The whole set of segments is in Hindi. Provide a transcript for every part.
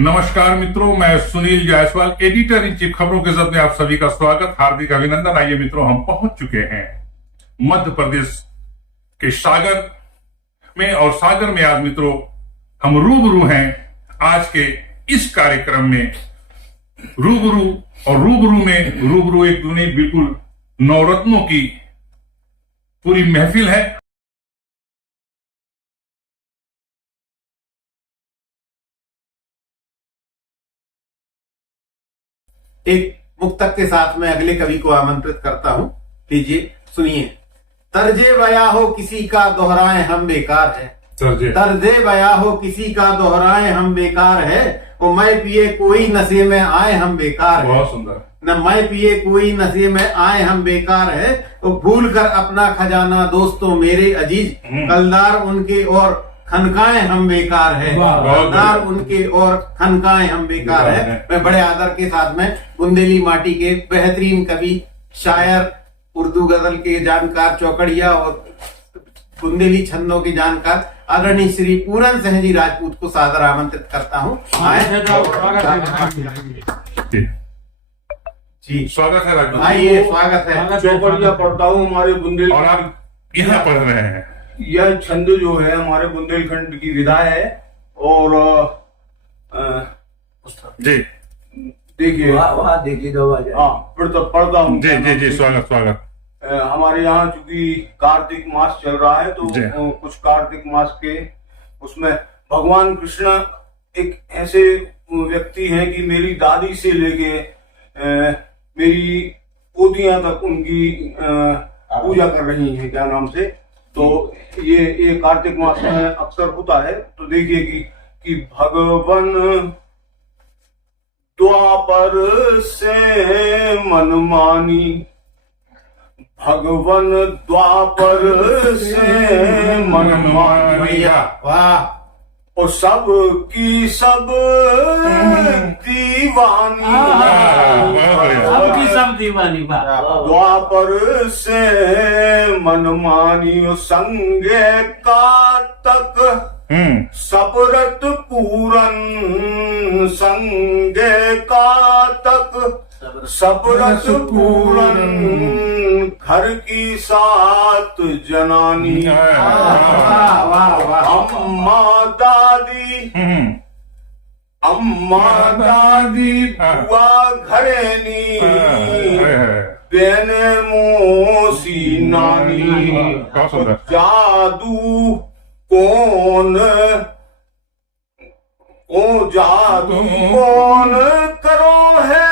नमस्कार मित्रों, मैं Sunil Jaiswal, editor in chief खबरों के जरिए आप सभी का स्वागत, हार्दिक अभिनंदन। आइए मित्रों, हम पहुंच चुके हैं मध्य प्रदेश के सागर में, और सागर में आज मित्रों हम रूबरू हैं आज के इस कार्यक्रम में। रूबरू एक दुनिया बिल्कुल नवरत्नों की पूरी महफिल है। एक मुक्तक के साथ में अगले कवि को आमंत्रित करता हूं। लीजिए सुनिए। तर्जे बया हो किसी का दोहराए हम बेकार है। तर्जे बया हो किसी का दोहराए हम बेकार है। वो मैं पिए कोई नशे में आए हम बेकार है। बहुत सुंदर। न मैं पिए कोई नशे में आए हम बेकार है। तो भूल कर अपना खजाना दोस्तों मेरे अजीज, कलदार उनके और खनकाएं हम बेकार है। कलदार उनके और खनकाएं हम बेकार है। मैं बड़े आदर के साथ में बुंदेली माटी के बेहतरीन कवि, शायर, उर्दू गजल के जानकार, चौकड़िया और बुंदेली छंदों के जानकार आदरणीय श्री पूरन सिंह जी राजपूत को सादर आमंत्रित करता हूँ। जी स्वागत है राजपूत। आइए, स्वागत है। चौकड़िया पढ़ता हूँ हमारे बुंदेल, और आप यहाँ पढ़ रहे हैं। यह छंद जो है हमारे बुंदेलखंड की विधा है। और जी देखिए, पढ़ता हूँ। जी स्वागत। हमारे यहाँ चूंकि कार्तिक मास चल रहा है, तो कुछ कार्तिक मास के उसमें भगवान कृष्ण एक ऐसे व्यक्ति हैं कि मेरी दादी से लेके मेरी पोतियां तक उनकी पूजा कर रही हैं, क्या नाम से। तो ये कार्तिक मास में अक्सर होता है। तो देखिए कि भगवान द्वापर से मनमानी, भगवान द्वापर से मनमानी, वाह। और सब की सब दीवानी, सब दीवानी। द्वापर से मनमानी, संगे का तक सपरत पूरन, संगे का तक सपरत पूरन, घर की सात जनानी, अम्मा दादी बुआ घरेनी, बेन मोसी नानी, जादू कौन करो है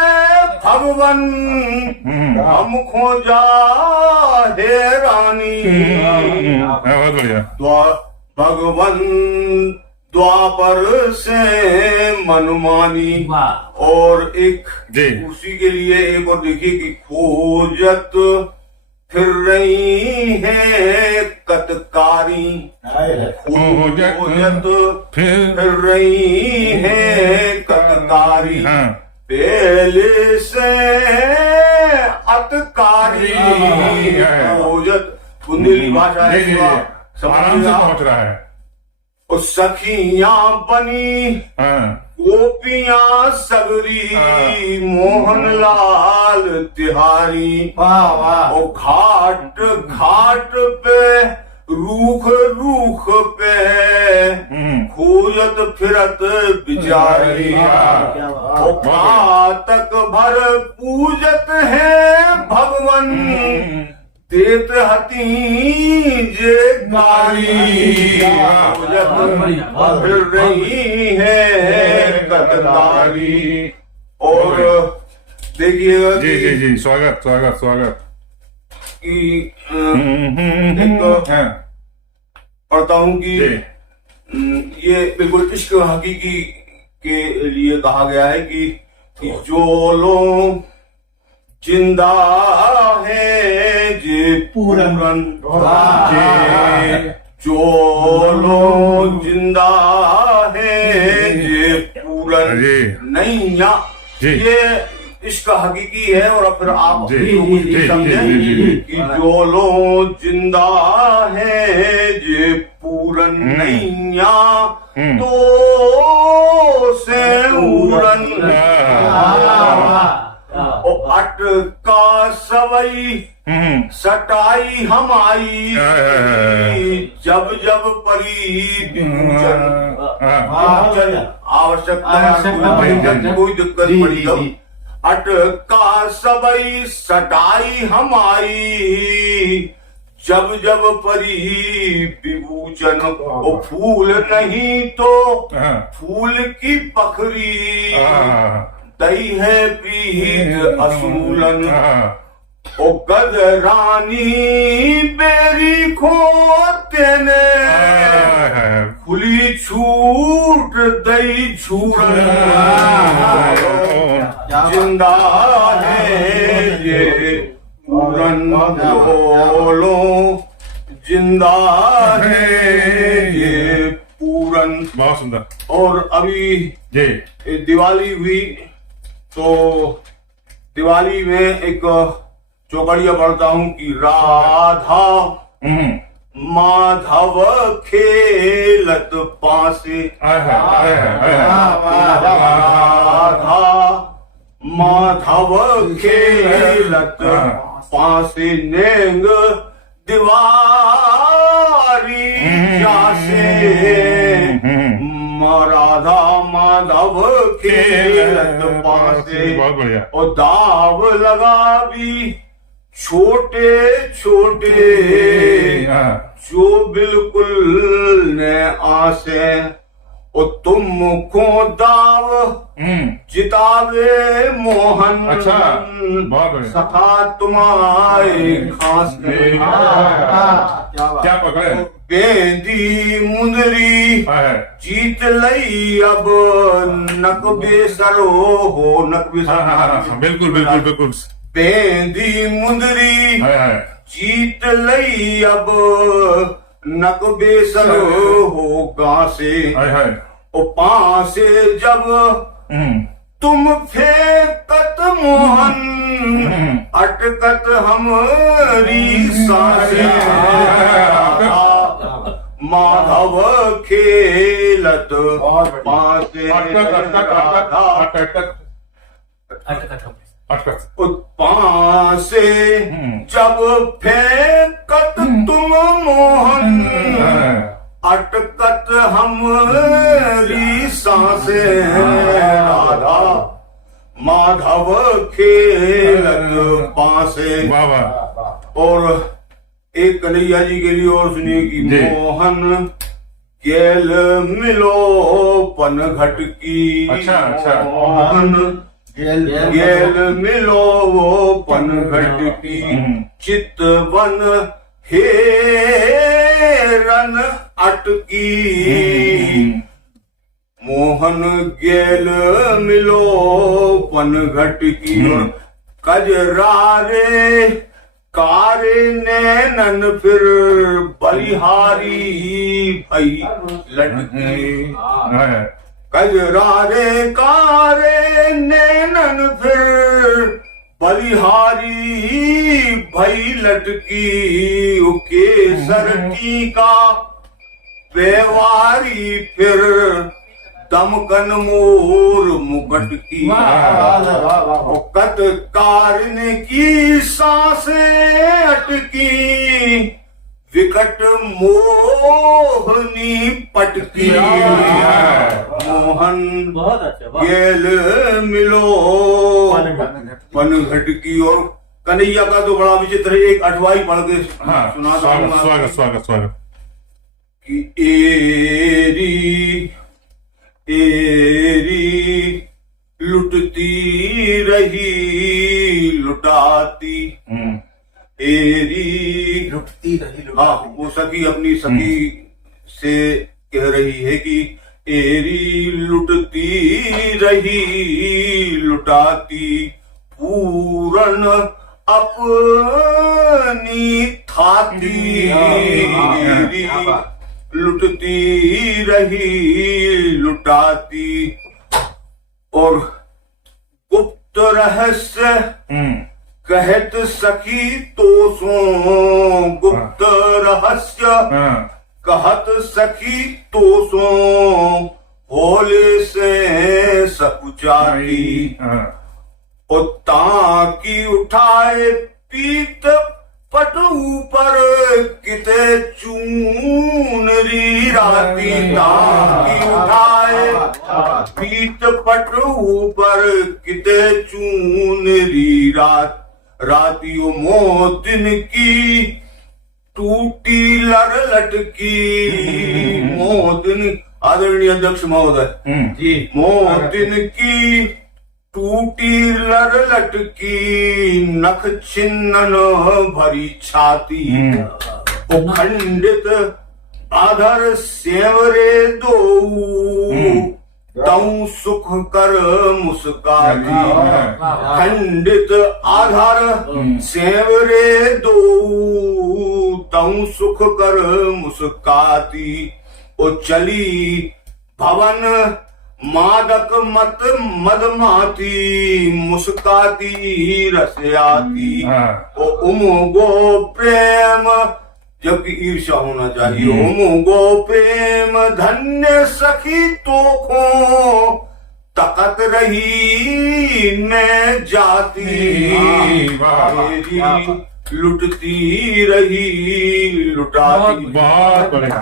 भगवन, हम खोजा है रानी। बहुत बढ़िया। भगवन द्वापर से मनमानी। और एक उसी के लिए एक और देखिए कि खोजत फिर रही है कतकारी, खोजत फिर रही है कतकारी, पहले से अतकारी। खोजत बुंदेली भाषा है, आराम से पहुंच रहा है। और सखियां बनी गोपियां सगरी, मोहनलाल तिहारी, और घाट घाट पे रूख पे खोजत फिरत बिचारी, और घातक भर पूजत है भगवन, देत हती जे गारी, फिर रही है कतकारी। और देखिएगा जी स्वागत कि पढ़ता हूँ कि ये बिल्कुल इश्क हकीकी के लिए कहा गया है कि जो लोग जिंदा है जे पूरन, जो लोग जिंदा है जे पूरन नैया। ये इश्क हकीकी है। और अब फिर आप समझें कि जो लोग जिंदा है जे पूरन नैया, तो से और अटका सवई सटाई हम आई, जब जब परी विभूचन आवश्यकता कोई दिक्कत पड़ी तो अटका सबई सटाई हम आई, जब जब परी विभूचन। वो फूल नहीं तो फूल की पखरी, दई है प्रीत असूलन। ओ गद रानी बेरी खोते ने, खुली छूट दई छूरन। जिंदा है ये पूरन बोलो, जिंदा है ये पूरन। बहुत सुंदर। और अभी जी दिवाली हुई तो दिवाली में एक चौकड़िया पढ़ता हूँ कि राधा माधव खेलत पासे, राधा माधव खेलत पासे, नेंग दीवारी जासे। राधा माधव खेलत पासे, बहुत बढ़िया। और दाव लगा भी छोटे छोटे, जो बिल्कुल ने आसे। और तुमको दाव जितावे मोहन, अच्छा बहुत बढ़िया। सखा तुम्हारे खास क्या पकड़े? बेंदी मुंदरी जीत लई, अब नकबे सरो हो नकबे सरो। बिल्कुल बिल्कुल बिल्कुल। बेंदी मुंदरी जीत लई, अब नकबे सरो हो गासे। ओ पासे जब तुम फेंकत मोहन, अटकत हमारी सांसें। माधव खेलत पासे, पासे जब फेंकत तुम मोहन, अटकत हमारी सांसें। राधा माधव खेलत पासे। और एक कन्हैया जी के लिए और सुनिए कि मोहन गेल मिलो पन घट की। अच्छा अच्छा। मोहन गेल मिलो वो पन घट की, चितवन हेरन अटकी। मोहन गेल मिलो पन घट की, कजरारे कारे नैनन फिर बलिहारी भई लटकी। कजरारे कारे नैनन फिर बलिहारी भई लटकी। केसर टीका बेवारी फिर दमकन मोर मुकट की। कत कारन की सांसें अटकी, विकट मोहनी पटकी। मोहन गेल मिलो पन घट की। और कन्हैया का तो बड़ा विचित्र है, एक अठवाई पढ़ के सुनाता हूँ। स्वागत स्वागत स्वागत। कि एरी एरी लुटती रही लुटाती। एरी लुटती रही। हाँ, वो सखी अपनी सखी से कह रही है कि एरी लुटती रही लुटाती, पूरन अपनी थाती। एरी लुटती रही लुटाती। और गुप्त रहस्य कहत सखी तो सो, गुप्त रहस्य कहत सखी तो सो, होले से सकुचाती उत्ता की उठाए पीत पट ऊपर किते चूनरी राती ताकी उठाए पीत पट ऊपर किते चूनरी राती ओ मोतिन की टूटी लर लटकी मोतिन आदरणीय अध्यक्ष महोदय जी मोतिन की टूटी लर लटकी नख छिन्नन भरी छाती खंडित आधर सेवरे दो तऊ सुख कर मुस्काती खंडित आधार सेवरे दो तऊ सुख कर मुस्काती ओ चली भवन मादक मत मदमाती मुस्काती रसयाती ओ उमगो प्रेम जबकि ईर्ष्या होना चाहिए उमगो प्रेम धन्य सखी तो खो तकत रही मैं जाती मेरी लुटती रही लुटाती बहुत बढ़िया।